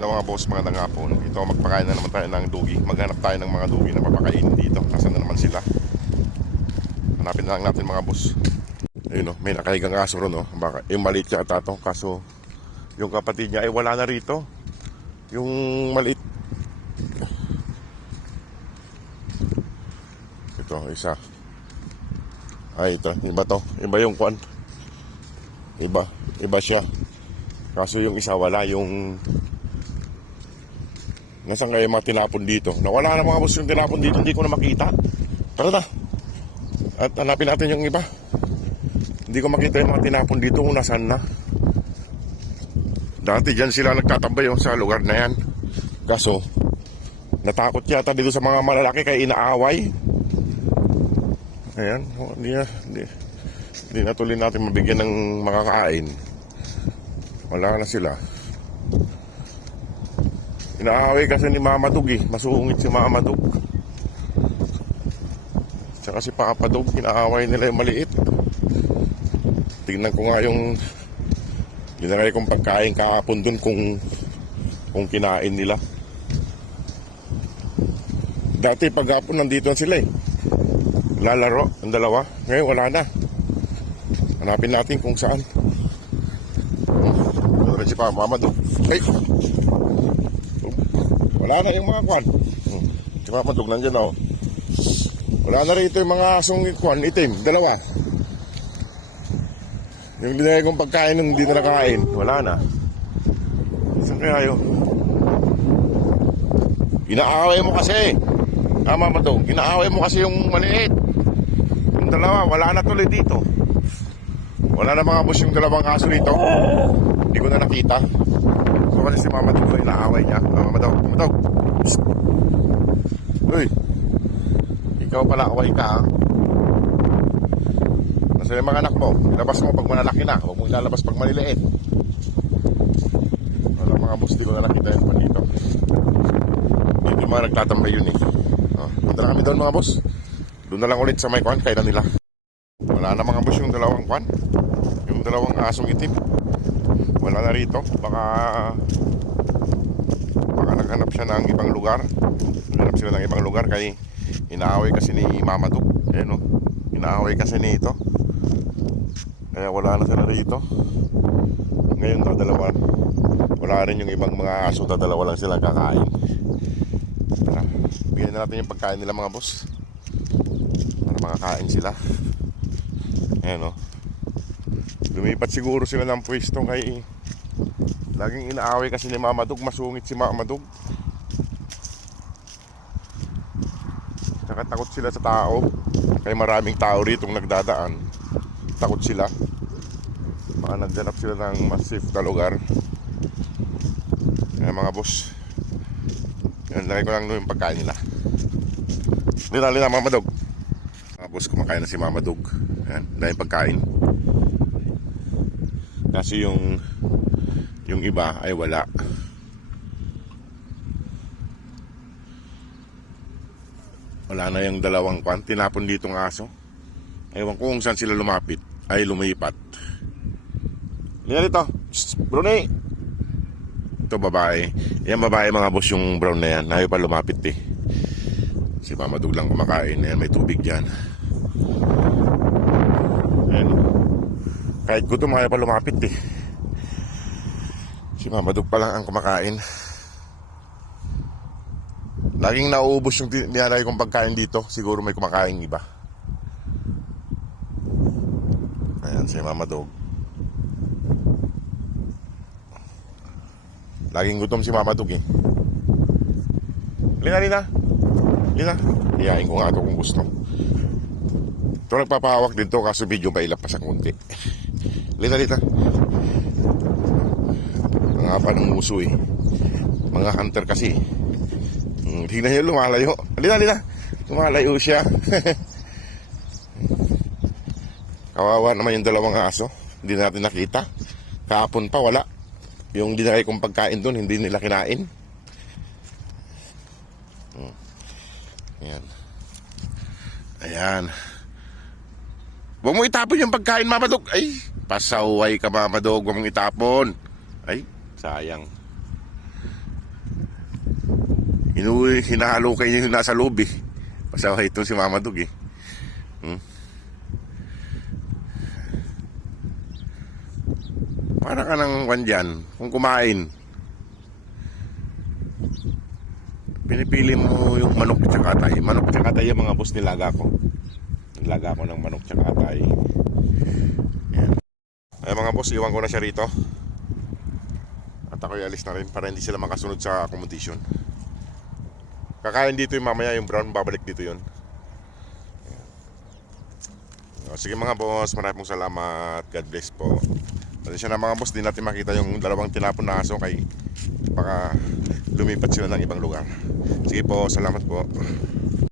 Hello mga boss, magandang hapon. Ito, magpakain na naman tayo ng dugi. Maghanap tayo ng mga dugi na papakain dito. Nasaan na naman sila? Hanapin na lang natin mga boss. Ayun o, may nakahigang aso ron o. Baka, yung maliit yata to. Kaso, yung kapatid niya ay wala na rito. Yung maliit. Ito, isa. Ay, ito. Iba to. Iba yung kwan. Iba siya. Kaso yung isa wala. Yung nasaan kayo mga tinapon dito? Nawala na mga boss yung tinapon dito. Hindi ko na makita. Tara na. At hanapin natin yung iba. Hindi ko makita yung mga tinapon dito kung nasaan na. Dati dyan sila nagtatambay sa lugar na yan. Kaso natakot yata dito sa mga malalaki kaya inaaway. Ayan. Hindi na tuloy natin mabigyan ng makakain. Wala na sila. Inaaway kasi ni Mama Dug eh. Masungit si Mama Dug. Tsaka si Papa Dug, inaaway nila yung maliit. Tingnan ko nga yung ginagay kong pagkain kahapon dun kung kinain nila. Dati paghapon nandito sila eh. Lalaro ang dalawa. Ngayon wala na. Hanapin natin kung saan. Ito si Mama Dug. Ay! Wala na yung mga kwan. Si Mama Dug nandyan o. Wala na rito yung mga asong kwan, itim. Dalawa. Yung dinagay kong pagkain nun, hindi na nakakain. Wala na. Saan kaya yun? Inaaway mo kasi. Mama Dug, inaaway mo kasi yung maliit. Yung dalawa, wala na tuloy dito. Wala na mga boss yung dalawang aso dito. Hindi ko na nakita. So kasi si Mama Dug na inaaway niya. Mama Dug. Uy, ikaw pala, away ka ha. Nasa yung mga anak mo, ilabas mo pag manalaki na. Huwag mo ilalabas pag maliliit. Wala mga boss, di ko na nakita yun pa dito. Dito yung mga nagtatambay yun eh. Punta na kami doon mga boss. Doon na lang ulit sa may kwan, kailan nila. Wala na mga boss yung dalawang kwan. Yung dalawang asong itim. Wala na rito. Baka naghanap siya ng ibang lugar. Naghanap sila ng ibang lugar kaya inaaway kasi ni Mama Dug. Ayan o. Inaaway kasi nito. Kaya wala na sila rito. Ngayon dadalawa. Wala rin yung ibang mga aso. Dadalawa lang sila kakain. Tara, bigyan na natin yung pagkain nila mga boss. Para makakain sila. Ayan o. Lumipat siguro sila ng pwesto kay laging inaaway kasi ni Mama Dug. Masungit si Mama Dug. Tsaka takot sila sa tao. Kaya maraming tao rito nagdadaan. Takot sila. Baka nagdanap sila ng mas safe na lugar. Kaya mga boss, yan, lagay ko lang yung pagkain nila. Lina Mama Dug. Mga boss, kumakain na si Mama Dug. Yan, dahil pagkain. Kasi yung iba ay wala. Wala na yung dalawang kwan. Tinapon dito ng aso. Ewan ko kung saan sila lumapit. Ay lumipat. Lina dito. Brownie. Ito babae. Yan babae mga boss yung brown na yan. Ayaw pa lumapit eh. Si Mama Dug lang kumakain. Ayan, may tubig dyan. Ayan. Kahit gutom ayaw pa lumapit eh. Si Mama Dug pa lang ang kumakain. Laging nauubos yung nilalagay kong pagkain dito. Siguro may kumakain iba. Ayan si Mama Dug. Laging gutom si Mama Dug eh. Lina. Iyain ko nga ito kung gusto. Ito nagpapahawak din to kaso video pa ilap pa sa kunti. Lina. Mga pa ng muso eh. Mga hunter kasi. Tingnan nyo lumalayo. Lina. Lumalayo siya. Kawawa naman yung dalawang aso. Hindi natin nakita. Kahapon pa wala. Yung dinakay kong pagkain doon, hindi nila kinain. Ayan. Huwag mo itapon yung pagkain, Mama Dug. Ay, pasaway ka, Mama Dug. Huwag mong itapon. Ay, sayang. Hinahalukay niya yung nasa loob eh. Pasaway ito si Mama Dog eh. Para ka ng kwan dyan, kung kumain. Pinipili mo yung manok tsaka atay. Manok tsaka atay yung mga boss nilaga ko. Nilaga ko ng manok tsaka atay. Ayan. Ay mga boss, iwan ko na siya rito. At ako'y alis na rin para hindi sila makasunod sa competition. Kakain dito yung mamaya, yung brown, babalik dito yun. Sige mga boss, maraming salamat. God bless po. Pasensya na mga boss, di natin makita yung dalawang tinapon na aso kay baka lumipat sila ng ibang lugar. Sige po, salamat po.